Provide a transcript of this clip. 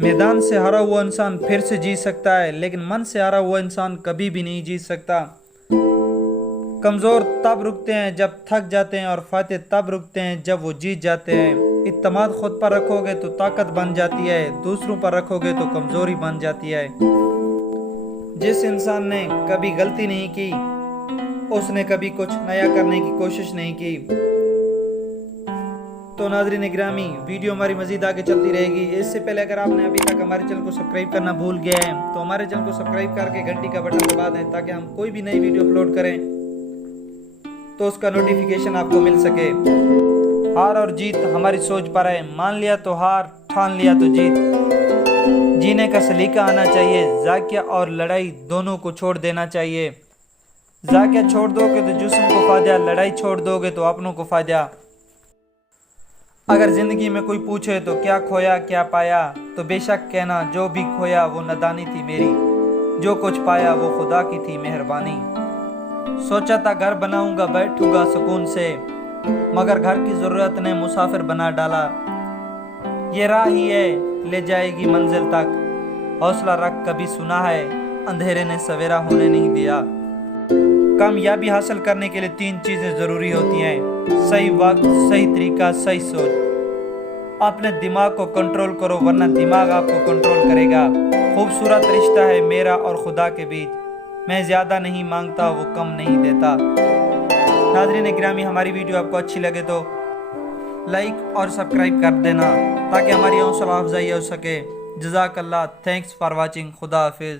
میدان سے ہارا ہوا انسان پھر سے جیت سکتا ہے، لیکن من سے ہارا ہوا انسان کبھی بھی نہیں جیت سکتا۔ کمزور تب رکتے ہیں جب تھک جاتے ہیں، اور فاتح تب رکتے ہیں جب وہ جیت جاتے ہیں۔ اعتماد خود پر رکھو گے تو طاقت بن جاتی ہے، دوسروں پر رکھو گے تو کمزوری بن جاتی ہے۔ جس انسان نے کبھی غلطی نہیں کی، اس نے کبھی کچھ نیا کرنے کی کوشش نہیں کی۔ تو ناظرین گرامی، ویڈیو ہماری مزید آگے چلتی رہے گی۔ اس سے پہلے اگر آپ نے ابھی تک ہمارے چینل کو سبسکرائب کرنا بھول گئے ہیں تو ہمارے چینل کو سبسکرائب کر کے گھنٹی کا بٹن دبا دیں، تاکہ ہم کوئی بھی نئی ویڈیو اپلوڈ کریں تو اس کا نوٹیفیکیشن آپ کو مل سکے۔ ہار اور جیت ہماری سوچ پر ہے، مان لیا تو ہار، ٹھان لیا تو جیت۔ جینے کا سلیقہ آنا چاہیے، ذائقہ اور لڑائی دونوں کو چھوڑ دینا چاہیے۔ ذائقہ چھوڑ دو گے تو جسم کو فائدہ، لڑائی چھوڑ دو گے تو اپنوں کو فائدہ۔ اگر زندگی میں کوئی پوچھے تو کیا کھویا کیا پایا، تو بے شک کہنا جو بھی کھویا وہ نادانی تھی میری، جو کچھ پایا وہ خدا کی تھی مہربانی۔ سوچا تھا گھر بناؤں گا بیٹھوں گا سکون سے، مگر گھر کی ضرورت نے مسافر بنا ڈالا۔ یہ راہ ہی ہے لے جائے گی منزل تک، حوصلہ رکھ کبھی سنا ہے اندھیرے نے سویرا ہونے نہیں دیا۔ کامیابی حاصل کرنے کے لیے 3 چیزیں ضروری ہوتی ہیں: صحیح وقت، صحیح طریقہ، صحیح سوچ۔ اپنے دماغ کو کنٹرول کرو، ورنہ دماغ آپ کو کنٹرول کرے گا۔ خوبصورت رشتہ ہے میرا اور خدا کے بیچ، میں زیادہ نہیں مانگتا وہ کم نہیں دیتا۔ ناظرین گرامی، ہماری ویڈیو آپ کو اچھی لگے تو لائک اور سبسکرائب کر دینا، تاکہ ہماری حوصلہ افزائی ہو سکے۔ جزاک اللہ، تھینکس فار واچنگ، خدا حافظ۔